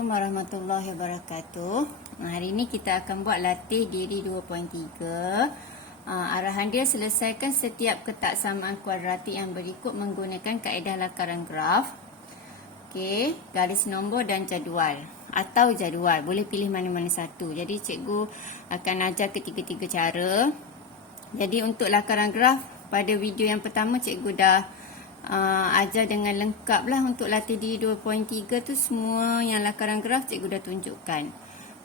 Assalamualaikum warahmatullahi wabarakatuh. Hari ini kita akan buat latih diri 2.3. Arahan dia selesaikan setiap ketaksamaan kuadratik yang berikut menggunakan kaedah lakaran graf. Okey, garis nombor dan jadual atau jadual. Boleh pilih mana-mana satu. Jadi cikgu akan ajar ketiga-tiga cara. Jadi untuk lakaran graf pada video yang pertama cikgu dah ajar dengan lengkap lah untuk latih diri 2.3 tu, semua yang lakaran graf cikgu dah tunjukkan.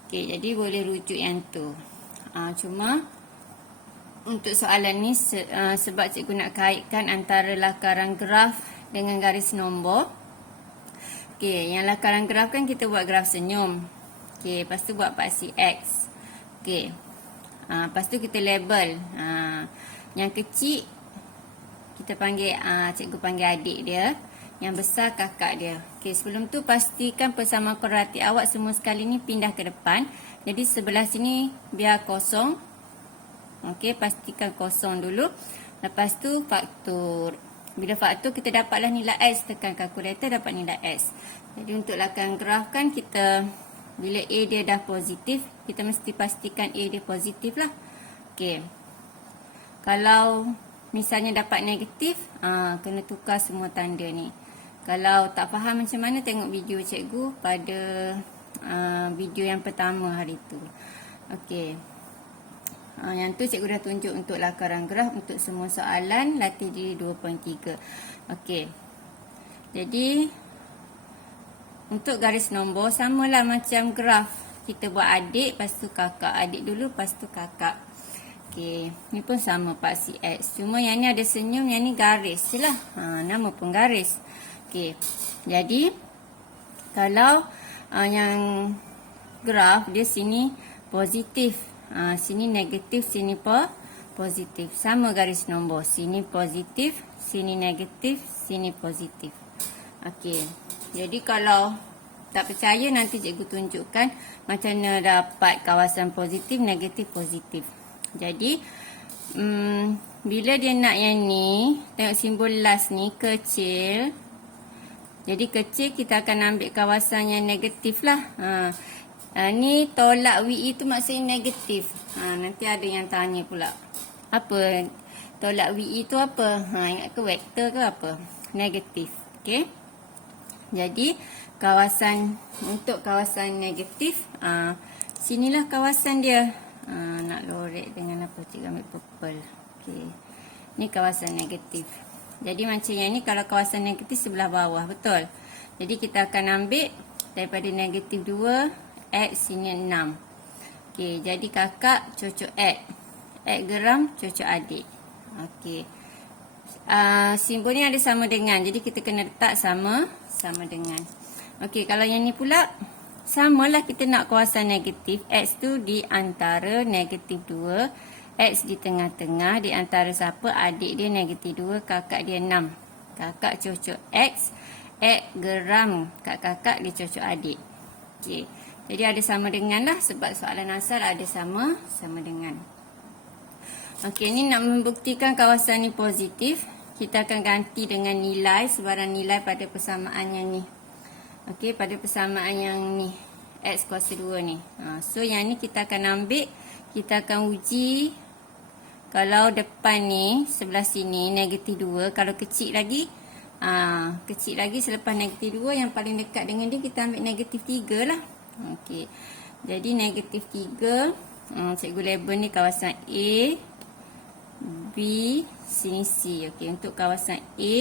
Okey, jadi boleh rujuk yang tu. Cuma untuk soalan ni sebab cikgu nak kaitkan antara lakaran graf dengan garis nombor. Okey, yang lakaran graf kan kita buat graf senyum. Okey, lepas tu buat paksi X. Okey. Lepas tu kita label. Yang kecil kita panggil, cikgu panggil adik dia. Yang besar kakak dia. Okey, sebelum tu pastikan persamaan kuadratik awak semua sekali ni pindah ke depan. Jadi sebelah sini biar kosong. Okey, pastikan kosong dulu. Lepas tu faktur. Bila faktur kita dapatlah nilai X, tekan kalkulator dapat nilai X. Jadi untuk lakaran graf kan kita, bila A dia dah positif, kita mesti pastikan A dia positif lah. Okey. Kalau misalnya dapat negatif, kena tukar semua tanda ni. Kalau tak faham macam mana, tengok video cikgu pada video yang pertama hari tu. Okey. Yang tu cikgu dah tunjuk untuk lakaran graf untuk semua soalan latih diri 2.3. Okey. Jadi untuk garis nombor samalah macam graf. Kita buat adik, lepas tu kakak. Adik dulu, lepas tu kakak. Okey, ni pun sama paksi X. Cuma yang ni ada senyum, yang ni garis je lah. Nama pun garis. Okey, jadi kalau yang graf dia sini positif, sini negatif, sini positif. Sama garis nombor. Sini positif, sini negatif, sini positif. Okey, jadi kalau tak percaya nanti cikgu tunjukkan macam mana dapat kawasan positif, negatif, positif. Jadi bila dia nak yang ni, tengok simbol last ni kecil. Jadi kecil kita akan ambil kawasan yang negatif lah. Ni tolak WI tu maksudnya negatif. Nanti ada yang tanya pula, apa tolak WI tu apa? Ingat ke vektor ke apa? Negatif. Okey. Jadi kawasan, untuk kawasan negatif, sinilah kawasan dia. Nak lorek dengan apa, cikgu ambil purple. Okey. Ni kawasan negatif. Jadi macam yang ni, kalau kawasan negatif sebelah bawah, betul. Jadi kita akan ambil daripada negatif 2, X sini 6. Okey, jadi kakak cocok X. X geram cocok adik. Okey. Simbol ni ada sama dengan, jadi kita kena letak sama dengan. Okey, kalau yang ni pula samalah, kita nak kawasan negatif. X tu di antara negatif 2. X di tengah-tengah. Di antara siapa? Adik dia negatif 2. Kakak dia 6. Kakak cocok X. X geram kat kakak, dia cocok adik. Okey. Jadi ada sama dengan lah. Sebab soalan asal ada sama dengan. Okey, ni nak membuktikan kawasan ni positif. Kita akan ganti dengan nilai, sebarang nilai pada persamaan yang ni. Okey, pada persamaan yang ni, X kuasa 2 ni. So yang ni kita akan ambil, kita akan uji. Kalau depan ni, sebelah sini negatif 2, kalau kecil lagi selepas negatif 2, yang paling dekat dengan dia kita ambil negatif 3 lah. Okey. Jadi negatif 3, cikgu label ni kawasan A, B, sini C. Okey, untuk kawasan A,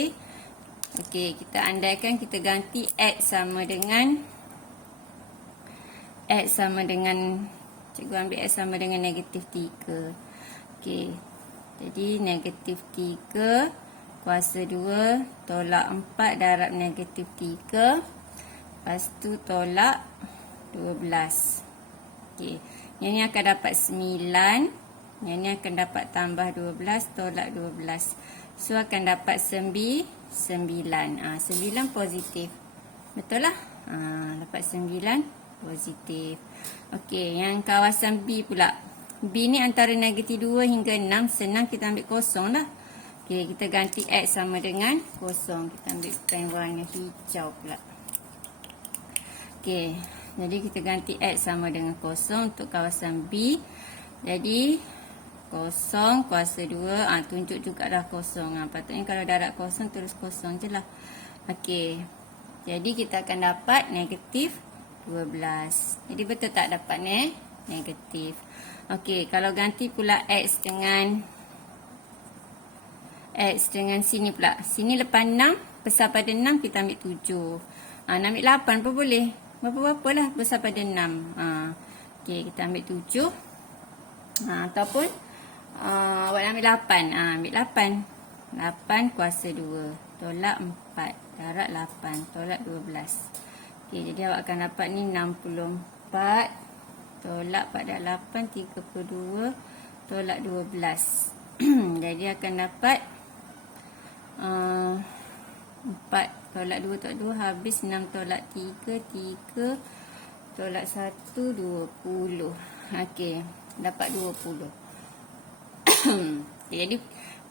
okey, kita andaikan kita ganti X sama dengan cikgu ambil X sama dengan negatif 3. Okey. Jadi negatif 3 kuasa 2 tolak 4 darab negatif 3. Lepas tu tolak 12. Okey. Yang ni akan dapat 9. Yang ni akan dapat tambah 12 tolak 12. So akan dapat 9. 9 positif. Betul lah? Dapat 9 positif. Okey, yang kawasan B pula. B ni antara negatif 2 hingga 6. Senang, kita ambil kosong lah. Okey, kita ganti X sama dengan kosong. Kita ambil pen warna hijau pula. Okey, Jadi kita ganti X sama dengan kosong untuk kawasan B. Jadi kosong kuasa 2. Tunjuk juga dah kosong. Patutnya kalau darab kosong terus kosong je lah. Okey. Jadi kita akan dapat negatif 12. Jadi betul tak dapat negatif. Okey, kalau ganti pula X dengan sini pula. Sini lepas 6, besar pada 6 kita ambil 7. Nak ambil 8 pun boleh. Berapa-berapa lah besar pada 6. Okey, kita ambil 7. Ataupun awak nak ambil 8. Ambil 8. 8 kuasa 2. Tolak 4. Darab 8. Tolak 12. Okey, jadi awak akan dapat ni 64. Tolak pada 8. 32. Tolak 12. Jadi akan dapat 4 tolak 2 tolak 2 habis 6 tolak 3 3 tolak 1 20. Okey, dapat 20. Jadi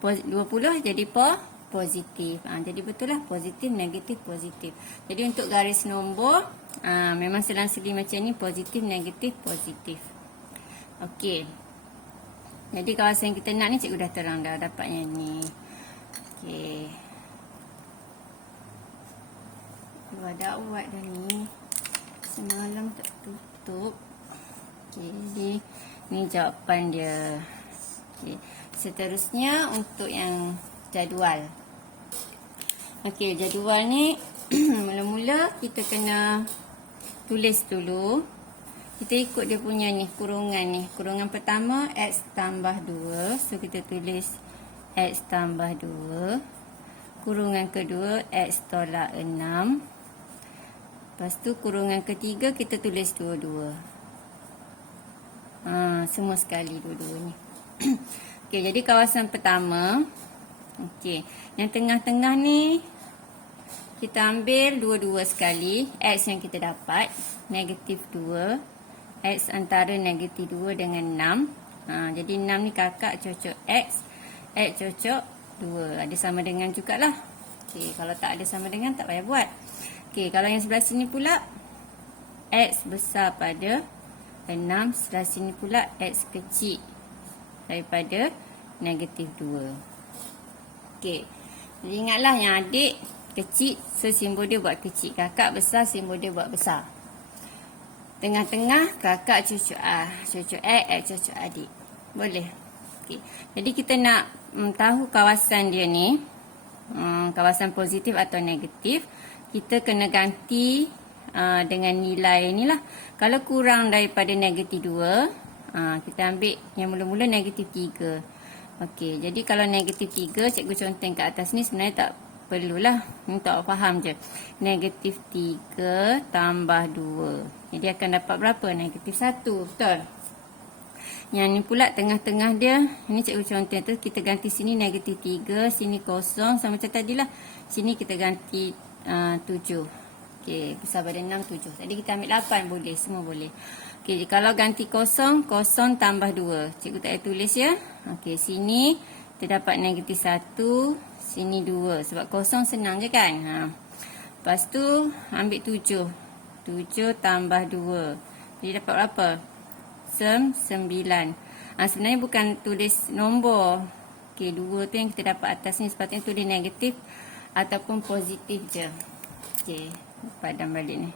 20 jadi positif. Jadi betul lah positif negatif positif. Jadi untuk garis nombor memang selang-seli macam ni, positif negatif positif. Okey. Jadi kawasan yang kita nak ni cikgu dah terang dah dapatnya ni. Okey. Ada awak dah ni. Semalam tak tutup. Okey, jadi ni jawapan dia. Okey. Seterusnya untuk yang jadual. Okey, jadual ni mula-mula kita kena tulis dulu. Kita ikut dia punya ni kurungan ni. Kurungan pertama X tambah 2. So kita tulis X tambah 2. Kurungan kedua X tolak 6. Lepas tu kurungan ketiga kita tulis 22. Semua sekali dua-dua ni. Okey, jadi kawasan pertama. Okey, yang tengah-tengah ni kita ambil dua-dua sekali. X yang kita dapat negatif 2. X antara negatif 2 dengan 6. Jadi 6 ni kakak cocok X. X cocok 2. Ada sama dengan jugalah. Okey, kalau tak ada sama dengan tak payah buat. Okey, kalau yang sebelah sini pula X besar pada 6. Sebelah sini pula X kecil daripada negatif 2. Okey, jadi ingatlah yang adik kecil, so simbol dia buat kecil. Kakak besar, simbol dia buat besar. Tengah-tengah kakak cocok cocok X cocok adik. Boleh. Okey, jadi kita nak tahu kawasan dia ni, kawasan positif atau negatif. Kita kena ganti dengan nilai ni lah. Kalau kurang daripada negatif 2, kita ambil yang mula-mula negatif 3. Okey, jadi kalau negatif 3, cikgu conteng kat atas ni sebenarnya tak perlulah. Untuk awak faham je. Negatif 3 tambah 2. Jadi akan dapat berapa? Negatif 1. Betul? Yang ni pula tengah-tengah dia. Ini cikgu conteng tu. Kita ganti sini negatif 3. Sini kosong. Sama macam tadi lah. Sini kita ganti 7. Okey, besar pada 6, 7. Tadi kita ambil 8 boleh. Semua boleh. Okey, kalau ganti kosong, kosong tambah 2. Cikgu tak payah tulis ya. Okey, sini kita dapat negatif 1. Sini 2. Sebab kosong senang je kan. Lepas tu ambil 7. 7 tambah 2. Jadi dapat berapa? 9. Sebenarnya bukan tulis nombor. Okey, 2 tu yang kita dapat atas ni. Sepatutnya tulis negatif ataupun positif je. Okey, padam balik ni.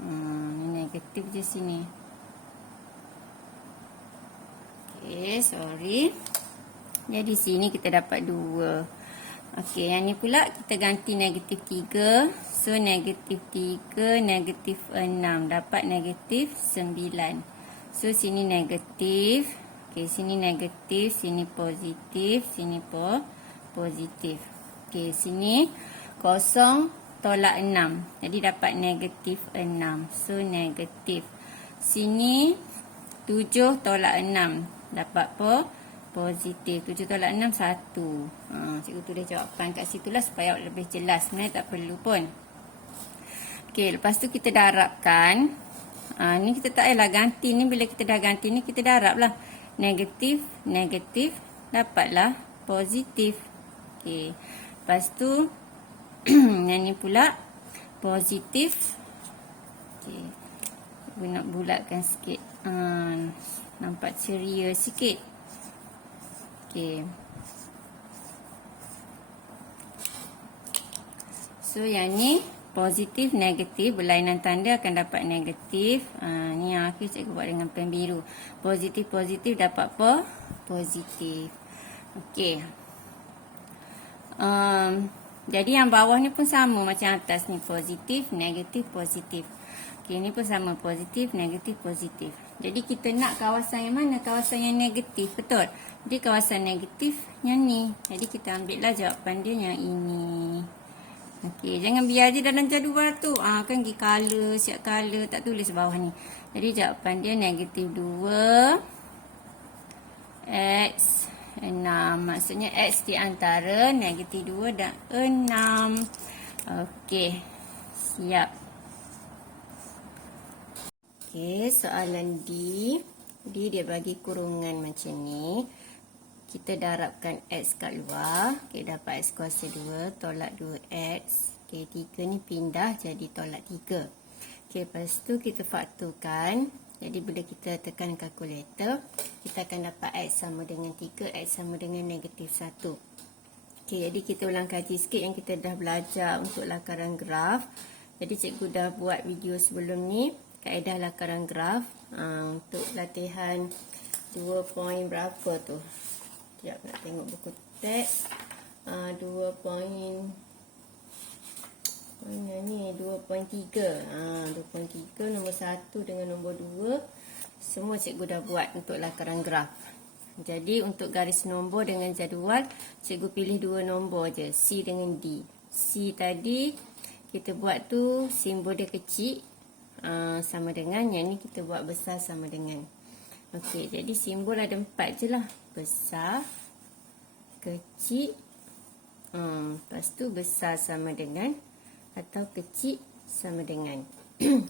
Ni negatif je sini. Okey, sorry. Jadi sini kita dapat 2. Okey, yang ni pula kita ganti negatif 3. So negatif 3, negatif 6. Dapat negatif 9. So sini negatif. Okey, sini negatif, sini positif, sini positif. Okey, sini kosong tolak 6. Jadi dapat negatif 6. So negatif. Sini 7 tolak 6. Dapat positif. 7 tolak 6, 1. Cikgu tulis jawapan kat situ lah supaya lebih jelas. Sebenarnya tak perlu pun. Okey, lepas tu kita darabkan. Ni kita tak payahlah ganti. Ni bila kita dah ganti ni kita darab lah. Negatif, negatif. Dapatlah positif. Okey. Lepas tu yang ni pula positif nak bulatkan sikit. Nampak ceria sikit. Okey. So yang ni positif, negatif, berlainan tanda akan dapat negatif. Ni yang akhir cikgu buat dengan pen biru. Positif, positif dapat apa? Positif. Okey. Jadi yang bawah ni pun sama macam atas ni. Positif, negatif, positif. Okey, ni pun sama. Positif, negatif, positif. Jadi kita nak kawasan yang mana? Kawasan yang negatif, betul? Jadi kawasan negatif yang ni. Jadi kita ambil lah jawapan dia yang ini. Okey, jangan biar je dalam jadual tu. Kan pergi color, siap color, tak tulis bawah ni. Jadi jawapan dia negatif 2 X 6. Maksudnya X di antara negatif 2 dan 6. Okey, siap. Okey, soalan D. D dia bagi kurungan macam ni. Kita darabkan X kat luar. Okey, dapat X kuasa 2, tolak 2X. Okey, 3 ni pindah jadi tolak 3. Okey, lepas tu kita fakturkan. Jadi bila kita tekan kalkulator, kita akan dapat X sama dengan 3, X sama dengan negatif 1. Okey, jadi kita ulang kaji sikit yang kita dah belajar untuk lakaran graf. Jadi cikgu dah buat video sebelum ni, kaedah lakaran graf. Untuk latihan 2 point berapa tu? Sekejap nak tengok buku teks. 2 point mana ni? 2.3. 2.3 nombor 1 dengan nombor 2 semua cikgu dah buat untuk lakaran graf. Jadi untuk garis nombor dengan jadual, cikgu pilih 2 nombor je, C dengan D. C tadi kita buat tu simbol dia kecil, sama dengan yang ni kita buat besar sama dengan. Okey, jadi simbol ada 4 je lah. Besar, kecil, lepas tu besar sama dengan atau kecil sama dengan.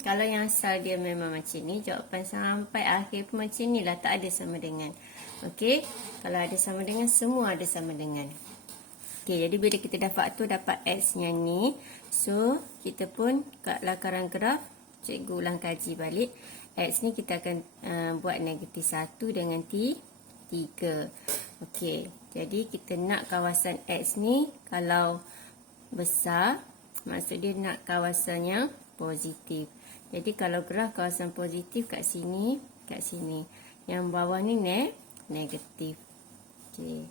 Kalau yang asal dia memang macam ni, jawapan sampai akhir pun macam ni lah, tak ada sama dengan. Okey, kalau ada sama dengan, semua ada sama dengan. Okey, jadi bila kita dah faktur dapat X yang ni, so kita pun kat lakaran graf, cikgu ulang kaji balik. X ni kita akan buat negatif 1 dengan 3. Okey, jadi kita nak kawasan X ni kalau besar, maksud dia nak kawasan yang positif. Jadi kalau graf kawasan positif kat sini, kat sini. Yang bawah ni negatif. Okey.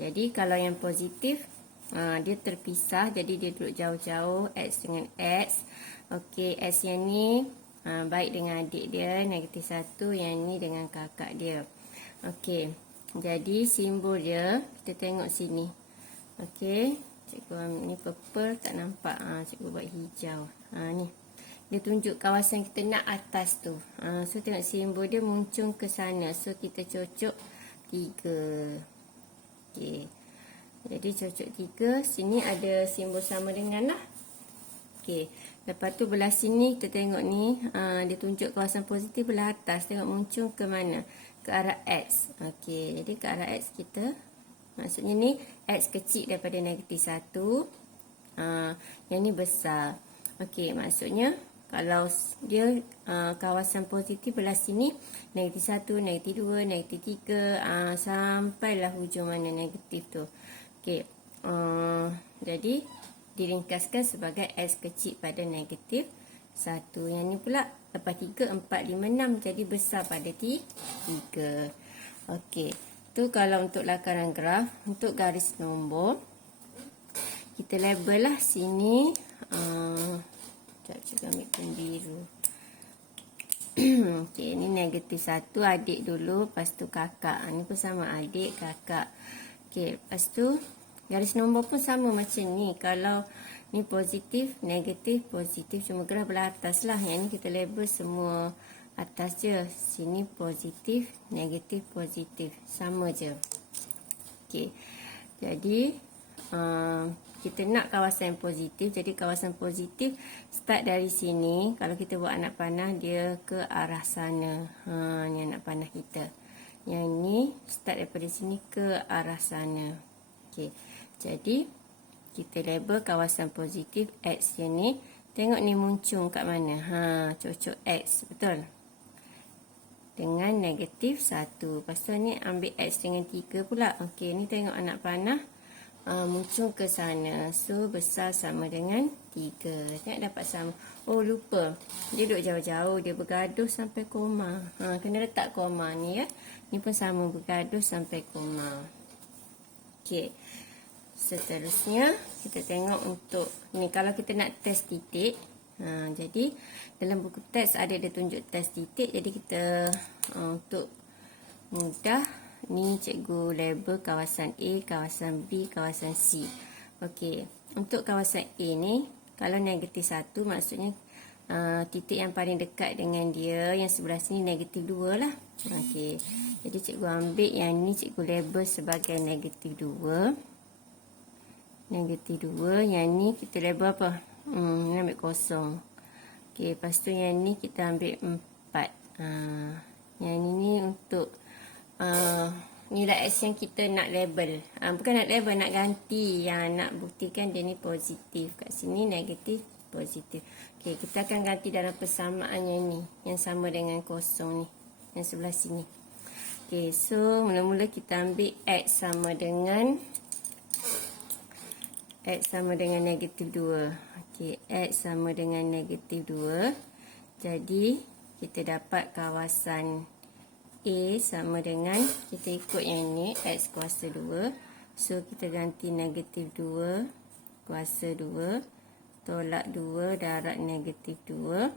Jadi kalau yang positif, dia terpisah, jadi dia duduk jauh-jauh, X dengan X. Okey, X yang ni baik dengan adik dia, negatif 1, yang ni dengan kakak dia. Okey, jadi simbol dia, kita tengok sini. Okey, cikgu ambil ni purple, tak nampak. Cikgu buat hijau. Ni. Dia tunjuk kawasan kita nak atas tu. So tengok simbol dia muncul ke sana. So kita cocok 3. Okey. Jadi cocok 3. Sini ada simbol sama dengan lah. Okey. Lepas tu belah sini kita tengok ni. Dia tunjuk kawasan positif belah atas. Tengok muncul ke mana? Ke arah X. Okey. Jadi ke arah X kita. Maksudnya ni X kecil daripada negatif 1. Yang ni besar. Okey. Maksudnya kalau dia kawasan positif belah sini, negatif 1, negatif 2, negatif 3, sampailah hujung mana negatif tu. Okey. Jadi diringkaskan sebagai X kecil pada negatif 1. Yang ni pula lepas 3, 4, 5, 6. Jadi besar pada 3. Okey. Tu kalau untuk lakaran graf. Untuk garis nombor, kita label lah sini. Cikgu ambil pen biru. Okey, ni negatif 1 adik dulu, lepas tu kakak. Ni pun sama adik, kakak. Okey, lepas tu garis nombor pun sama macam ni. Kalau ni positif, negatif, positif, cuma graf belah atas lah. Yang ni kita label semua atas je. Sini positif, negatif, positif. Sama je. Okey, jadi kita nak kawasan positif. Jadi kawasan positif start dari sini. Kalau kita buat anak panah, dia ke arah sana. Ni anak panah kita. Yang ni start daripada sini ke arah sana. Okey. Jadi kita label kawasan positif X yang ni Tengok ni muncul kat mana. Cocok X. Betul. Dengan negatif 1. Lepas tu ni ambil X dengan 3 pula. Okey, ni tengok anak panah. Muncul ke sana. So, besar sama dengan 3. Tengok dapat sama. Oh, lupa. Dia duduk jauh-jauh. Dia bergaduh sampai koma. Kena letak koma ni ya. Ni pun sama, bergaduh sampai koma. Okey. Seterusnya, kita tengok untuk ni. Kalau kita nak test titik. Jadi, dalam buku teks ada dia tunjuk test titik. Jadi, kita untuk mudah, ni cikgu label kawasan A, kawasan B, kawasan C. Okey, untuk kawasan A ni, kalau negatif 1 maksudnya titik yang paling dekat dengan dia, yang sebelah sini negatif 2 lah. Okey, jadi cikgu ambil yang ni, cikgu label sebagai negatif 2. Negatif 2, yang ni kita label apa? Ambil kosong. Okey, lepas tu yang ni kita ambil 4. Yang ni untuk nilai X yang kita nak label. Bukan nak label, nak ganti. Yang nak buktikan dia ni positif. Kat sini negatif, positif. Okey, kita akan ganti dalam persamaan yang ni. Yang sama dengan kosong ni. Yang sebelah sini. Okey, so mula-mula kita ambil X sama dengan negatif 2. Okey, X sama dengan negatif 2. Jadi, kita dapat kawasan A sama dengan, kita ikut yang ni, X kuasa 2. So, kita ganti negatif 2 kuasa 2. Tolak 2 darab negatif 2.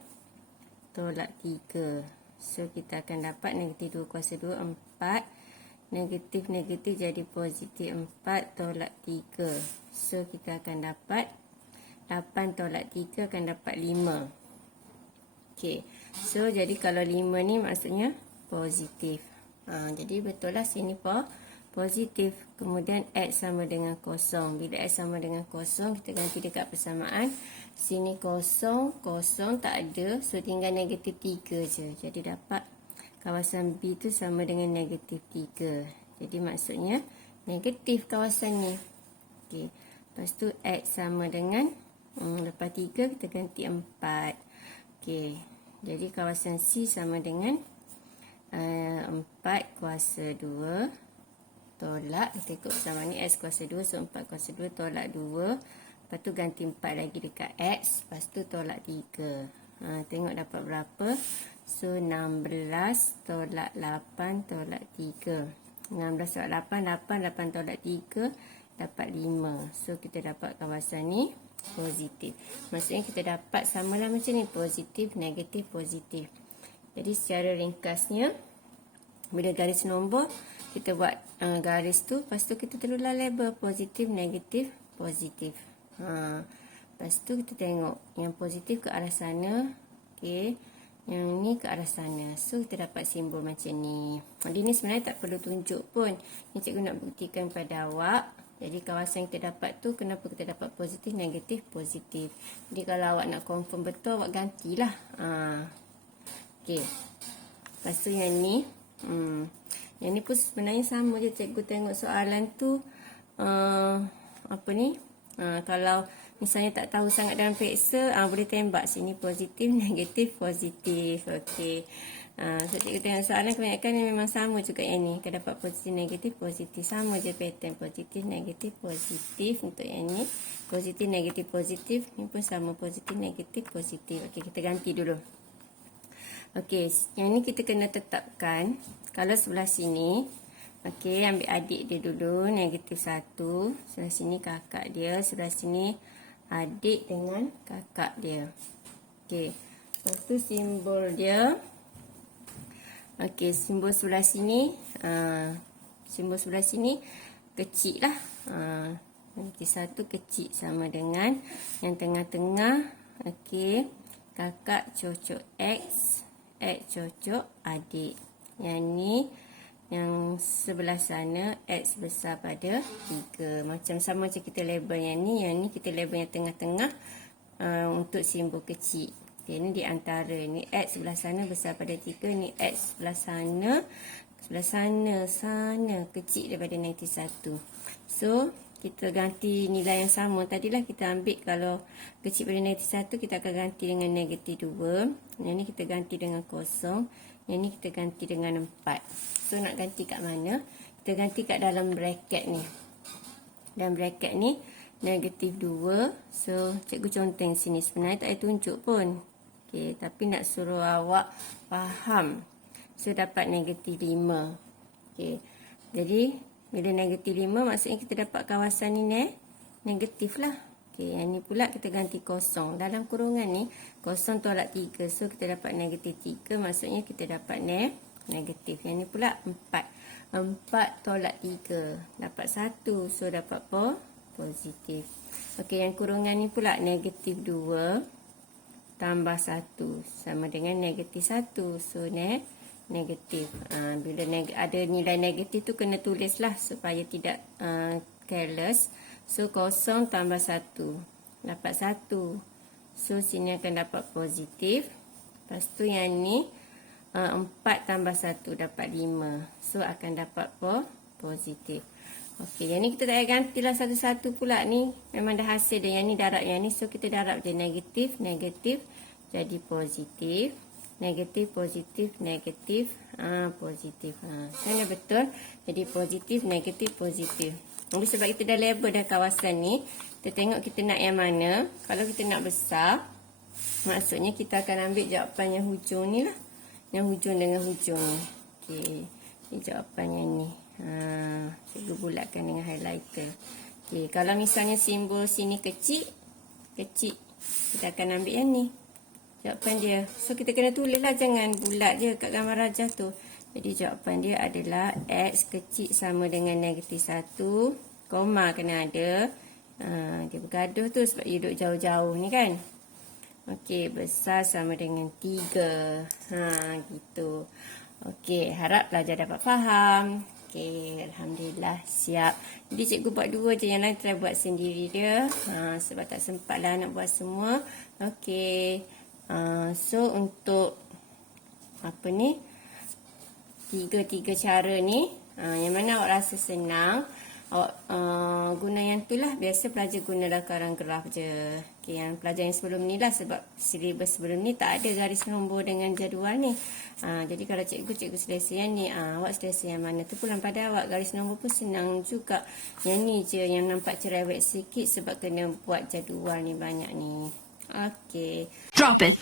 Tolak 3. So, kita akan dapat negatif 2 kuasa 2, 4. Negatif jadi positif 4 tolak 3. So, kita akan dapat 8 tolak 3 akan dapat 5. Okey. So, jadi kalau 5 ni maksudnya positif. Jadi, betul lah sini positif. Kemudian, X sama dengan kosong. Bila X sama dengan kosong, kita ganti dekat persamaan. Sini kosong, kosong tak ada. So, tinggal negatif 3 je. Jadi, dapat kawasan B tu sama dengan negatif 3. Jadi maksudnya negatif kawasan ni. Okey. Lepas tu X sama dengan, lepas 3 kita ganti 4. Okey. Jadi kawasan C sama dengan 4 kuasa 2 tolak, kita ikut sama ni X kuasa 2. So 4 kuasa 2 tolak 2. Lepas tu ganti 4 lagi dekat X. Lepas tu tolak 3. Tengok dapat berapa. So, 16 tolak 8 tolak 3. 16 tolak 8, 8 tolak 3, dapat 5. So, kita dapat kawasan ni positif. Maksudnya kita dapat samalah macam ni. Positif, negatif, positif. Jadi, secara ringkasnya, bila garis nombor, kita buat garis tu. Lepas tu, kita teruslah label positif, negatif, positif. Lepas tu, kita tengok yang positif ke arah sana. Okey. Yang ni ke arah sana. So, kita dapat simbol macam ni. Jadi, ni sebenarnya tak perlu tunjuk pun. Ni cikgu nak buktikan pada awak. Jadi, kawasan yang kita dapat tu, kenapa kita dapat positif, negatif, positif. Jadi, kalau awak nak confirm betul, awak gantilah. Okey. Lepas tu, yang ni. Yang ni pun sebenarnya sama je. Cikgu tengok soalan tu. Apa ni? Kalau misalnya tak tahu sangat dalam peksa, boleh tembak sini positif, negatif, positif. Okey. So, cikgu tengok soalan kebanyakan memang sama juga yang ni. Kita dapat positif, negatif, positif. Sama je pattern positif, negatif, positif. Untuk yang ni, positif, negatif, positif. Ni pun sama positif, negatif, positif. Okey, kita ganti dulu. Okey, yang ni kita kena tetapkan. Kalau sebelah sini, okey, ambil adik dia dulu, negatif 1. Sebelah sini kakak dia, sebelah sini adik dengan kakak dia. Okey. Lepas tu simbol dia. Okey, simbol sebelah sini. Simbol sebelah sini kecil lah. Negatif 1 kecil sama dengan yang tengah-tengah. Okey. Kakak cocok X. X cocok adik. Yang ni, yang sebelah sana X besar pada 3. Macam sama macam kita label yang ni kita label yang tengah-tengah untuk simbol kecil. Okay, ni di antara. Ni X sebelah sana besar pada 3. Ni X sebelah sana. Sebelah sana kecil daripada negatif 1. So, kita ganti nilai yang sama. Tadilah kita ambil kalau kecil pada negatif 1, kita akan ganti dengan negatif 2. Yang ni kita ganti dengan kosong. Yang ni kita ganti dengan 4. So nak ganti kat mana? Kita ganti kat dalam bracket ni. Dalam bracket ni negatif 2. So cikgu conteng sini. Sebenarnya tak payah tunjuk pun. Okay, tapi nak suruh awak faham. So dapat negatif 5. Okay, jadi bila negatif 5 maksudnya kita dapat kawasan ni negatif lah. Okay, yang ni pula kita ganti kosong. Dalam kurungan ni kosong tolak 3. So kita dapat negatif 3. Maksudnya kita dapat negatif. Yang ni pula 4. 4 tolak 3. Dapat 1. So dapat positif. Okey, yang kurungan ni pula negatif 2 tambah 1 sama dengan negatif 1. So negatif. Bila ada nilai negatif tu kena tulis lah supaya tidak careless. So kosong tambah 1 dapat 1. So sini akan dapat positif. Lepas tu yang ni 4 tambah 1 dapat 5. So akan dapat positif. Okey, yang ni kita tak payah gantilah satu-satu pula ni. Memang dah hasil dah. Yang ni darab yang ni. So kita darab je negatif, negatif jadi positif. Negatif, positif, negatif. Positif. Kan dah betul. Jadi positif, negatif, positif. Jadi sebab kita dah label dah kawasan ni. Kita tengok kita nak yang mana. Kalau kita nak besar. Maksudnya kita akan ambil jawapan yang hujung ni lah. Yang hujung dengan hujung ni. Okey. Ini jawapannya ni. Cikgu bulatkan dengan highlighter. Okay, kalau misalnya simbol sini kecil, kita akan ambil yang ni. Jawapan dia. So kita kena tulis lah, jangan bulat je kat gambar rajah tu. Jadi jawapan dia adalah X kecil sama dengan negatif 1. Koma kena ada. Dia bergaduh tu sebab dia duduk jauh-jauh ni kan. Okey, besar sama dengan 3. Gitu. Okey, harap pelajar dapat faham. Okey, alhamdulillah siap. Jadi cikgu buat 2 je, yang lain try buat sendiri dia. Sebab tak sempat lah nak buat semua. Okey. So untuk apa ni? Tiga cara ni, yang mana awak rasa senang, awak guna yang tu lah. Biasa pelajar guna lakaran graf je. Okay, yang pelajar yang sebelum ni lah, sebab silibus sebelum ni tak ada garis nombor dengan jadual ni. Jadi kalau cikgu selesa yang ni, awak selesa yang mana tu pula pada awak. Garis nombor pun senang juga. Yang ni je yang nampak cerewet sikit sebab kena buat jadual ni banyak ni. Okay. Drop it.